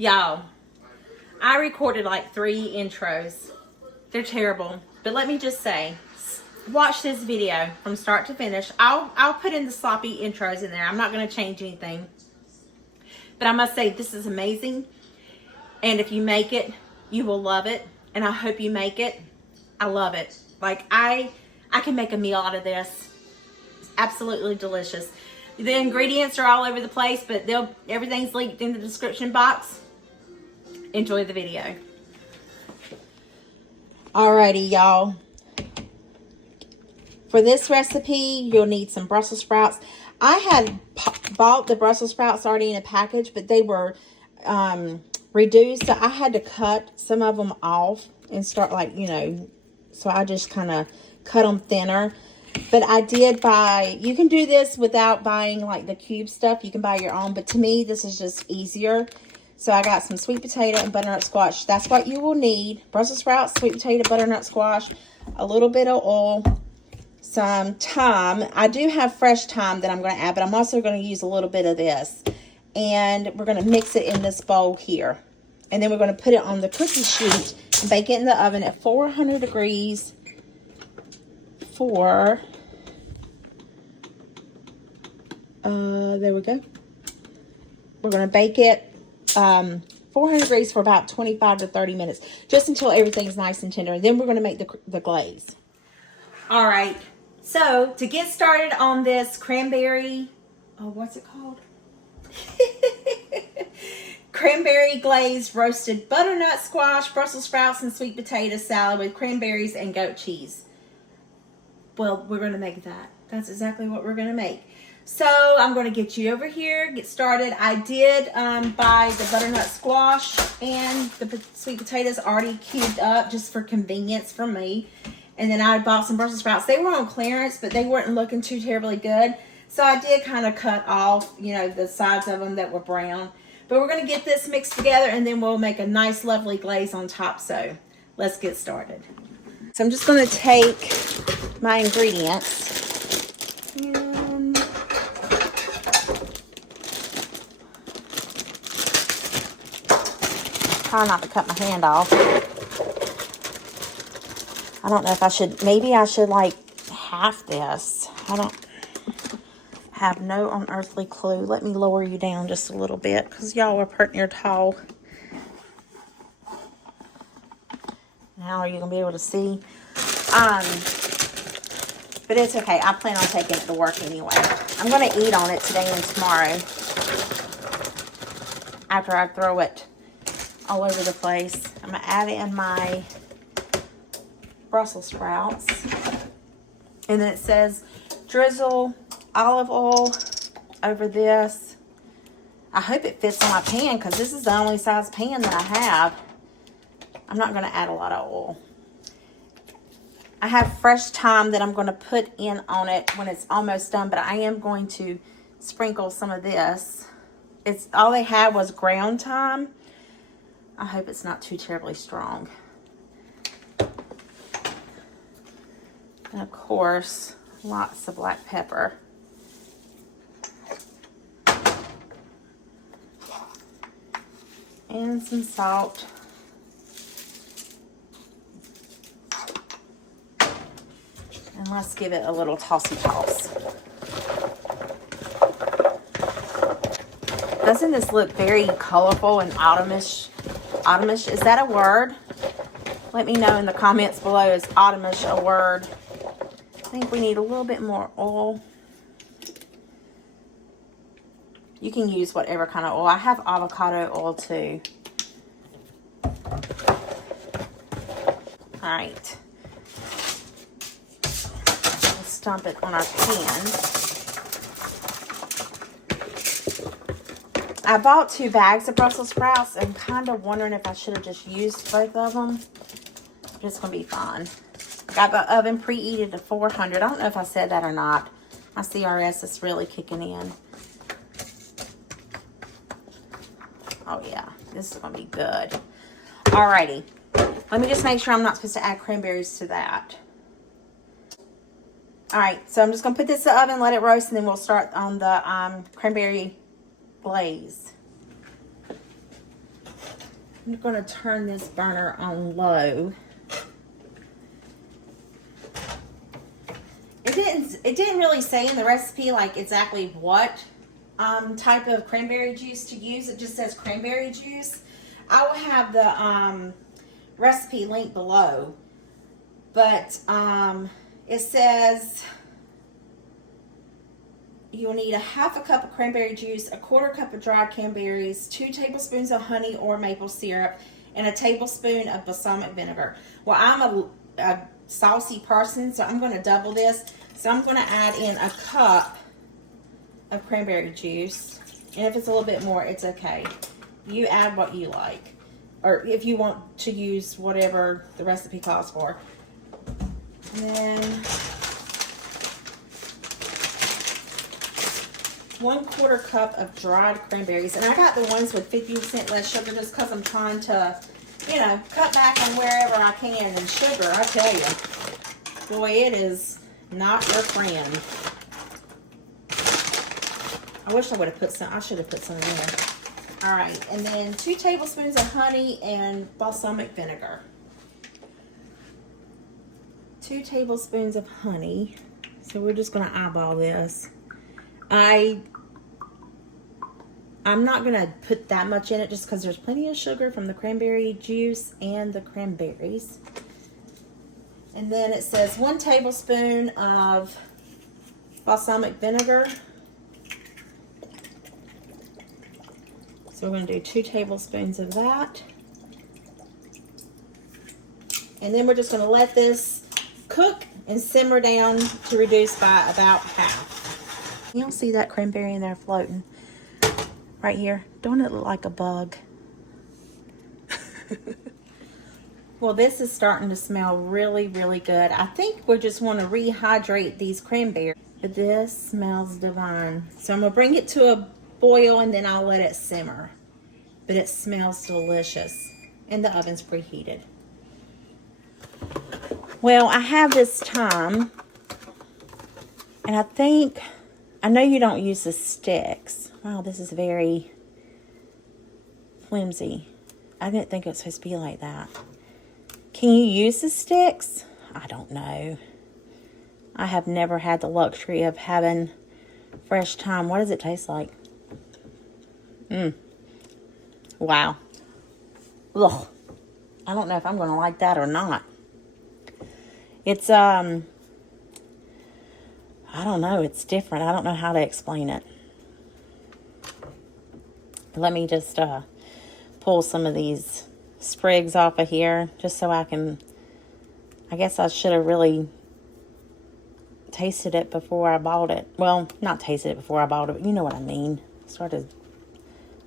Y'all, I recorded like 3 intros. They're terrible. But let me just say, watch this video from start to finish. I'll put in the sloppy intros in there. I'm not going to change anything. But I must say, this is amazing. And if you make it, you will love it. And I hope you make it. I love it. Like, I can make a meal out of this. It's absolutely delicious. The ingredients are all over the place, but everything's linked in the description box. Enjoy the video. Alrighty, y'all. For this recipe, you'll need some Brussels sprouts. I had bought the Brussels sprouts already in a package, but they were reduced. So I had to cut some of them off and start so I just kind of cut them thinner. But I did buy, you can do this without buying like the cube stuff. You can buy your own, but to me, this is just easier. So I got some sweet potato and butternut squash. That's what you will need. Brussels sprouts, sweet potato, butternut squash, a little bit of oil, some thyme. I do have fresh thyme that I'm going to add, but I'm also going to use a little bit of this. And we're going to mix it in this bowl here. And then we're going to put it on the cookie sheet and bake it in the oven at 400 degrees for, there we go. We're going to bake it 400 degrees for about 25 to 30 minutes, just until everything's nice and tender. And then we're going to make the glaze. All right. So to get started on this cranberry, what's it called? Cranberry glazed roasted butternut squash, Brussels sprouts, and sweet potato salad with cranberries and goat cheese. Well, we're going to make that. That's exactly what we're going to make. So I'm going to get you over here, get started. I did buy the butternut squash and the sweet potatoes already cubed up just for convenience for me. And then I bought some Brussels sprouts. They were on clearance, but they weren't looking too terribly good. So I did kind of cut off, the sides of them that were brown. But we're going to get this mixed together, and then we'll make a nice, lovely glaze on top. So let's get started. So I'm just going to take my ingredients. And try not to cut my hand off. I don't know if I should, maybe I should like half this. I don't have no unearthly clue. Let me lower you down just a little bit because y'all are pretty near tall. Now are you going to be able to see? But it's okay. I plan on taking it to work anyway. I'm going to eat on it today and tomorrow after I throw it all over the place. I'm going to add in my Brussels sprouts. And then it says drizzle olive oil over this. I hope it fits on my pan because this is the only size pan that I have. I'm not going to add a lot of oil. I have fresh thyme that I'm going to put in on it when it's almost done, but I am going to sprinkle some of this. It's all they had was ground thyme. I hope it's not too terribly strong. And of course, lots of black pepper. And some salt. And let's give it a little tossy toss. Doesn't this look very colorful and autumnish? Autumnish, is that a word? Let me know in the comments below. Is autumnish a word? I think we need a little bit more oil. You can use whatever kind of oil. I have avocado oil too. All right. Let's dump it on our pan. I bought 2 bags of Brussels sprouts. I'm kind of wondering if I should have just used both of them. But it's going to be fine. Got the oven preheated to 400. I don't know if I said that or not. My CRS is really kicking in. Oh yeah, this is going to be good. Alrighty. Let me just make sure I'm not supposed to add cranberries to that. Alright, so I'm just going to put this in the oven, let it roast, and then we'll start on the cranberry glaze. I'm going to turn this burner on low. It didn't really say in the recipe like exactly what type of cranberry juice to use. It just says cranberry juice. I will have the recipe link below, but it says you'll need a half a cup of cranberry juice, a quarter cup of dried cranberries, 2 tablespoons of honey or maple syrup, and a tablespoon of balsamic vinegar. Well, I'm a saucy person, so I'm going to double this. So I'm going to add in a cup of cranberry juice, and if it's a little bit more, it's okay. You add what you like, or if you want to use whatever the recipe calls for. And then 1/4 cup of dried cranberries, and I got the ones with 50% less sugar just because I'm trying to, you know, cut back on wherever I can. And sugar, I tell you, boy, it is not your friend. I wish I would have put some. I should have put some in there. All right, and then 2 tablespoons of honey and balsamic vinegar. 2 tablespoons of honey. So we're just going to eyeball this. I'm not going to put that much in it just because there's plenty of sugar from the cranberry juice and the cranberries. And then it says 1 tablespoon of balsamic vinegar. So we're going to do 2 tablespoons of that. And then we're just going to let this cook and simmer down to reduce by about half. You don't see that cranberry in there floating right here? Don't it look like a bug? Well, this is starting to smell really, really good. I think we just want to rehydrate these cranberries. But this smells divine. So I'm going to bring it to a boil and then I'll let it simmer. But it smells delicious. And the oven's preheated. Well, I have this thyme. And I know you don't use the sticks. Wow, this is very flimsy. I didn't think it was supposed to be like that. Can you use the sticks? I don't know. I have never had the luxury of having fresh thyme. What does it taste like? Wow. Ugh. I don't know if I'm going to like that or not. It's, I don't know. It's different. I don't know how to explain it. Let me just pull some of these sprigs off of here just so I guess I should have really tasted it before I bought it. Well, not tasted it before I bought it, but you know what I mean. Started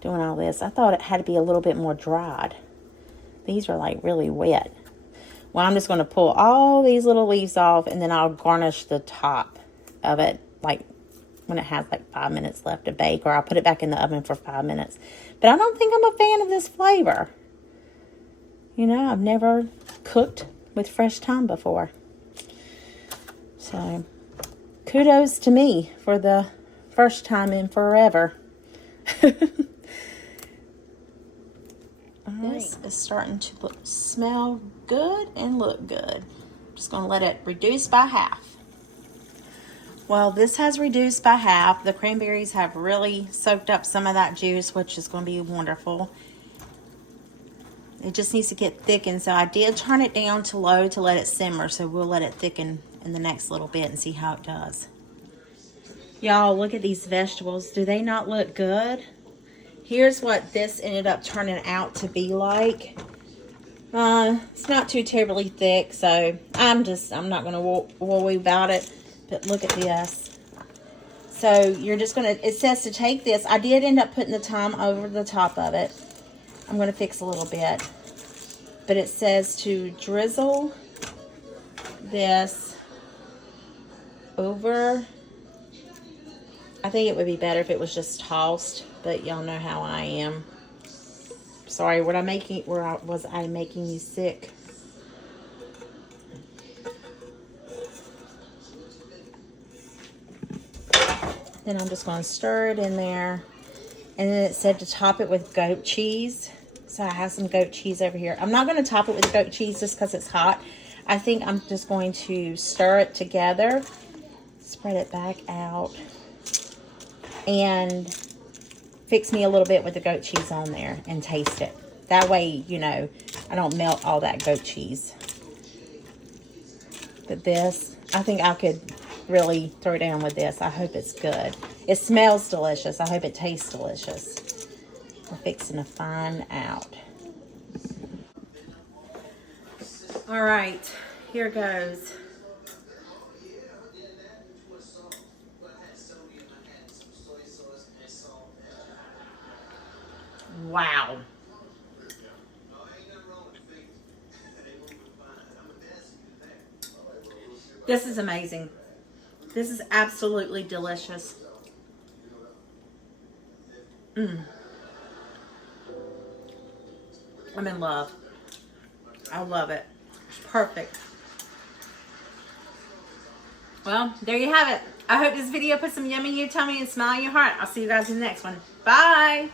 doing all this. I thought it had to be a little bit more dried. These are like really wet. Well, I'm just going to pull all these little leaves off and then I'll garnish the top of it like when it has like 5 minutes left to bake, or I'll put it back in the oven for 5 minutes. But I don't think I'm a fan of this flavor. You know, I've never cooked with fresh thyme before. So, kudos to me for the first time in forever. This is starting to smell good and look good. I'm just going to let it reduce by half. Well, this has reduced by half. The cranberries have really soaked up some of that juice, which is going to be wonderful. It just needs to get thickened. So I did turn it down to low to let it simmer. So we'll let it thicken in the next little bit and see how it does. Y'all, look at these vegetables. Do they not look good? Here's what this ended up turning out to be like. It's not too terribly thick, so I'm not going to worry about it. But look at this. So you're just going to, it says to take this. I did end up putting the thyme over the top of it. I'm going to fix a little bit. But it says to drizzle this over. I think it would be better if it was just tossed, but y'all know how I am. Sorry, was I making you sick? Then I'm just going to stir it in there. And then it said to top it with goat cheese. So I have some goat cheese over here. I'm not going to top it with goat cheese just because it's hot. I think I'm just going to stir it together, spread it back out, and fix me a little bit with the goat cheese on there and taste it. That way, you know, I don't melt all that goat cheese. But this, I think I could really throw down with this. I hope it's good. It smells delicious. I hope it tastes delicious. I'm fixing to find out. All right, here goes. Wow. This is amazing. This is absolutely delicious. I'm in love. I love it. It's perfect. Well, there you have it. I hope this video put some yummy in your tummy and smile in your heart. I'll see you guys in the next one. Bye.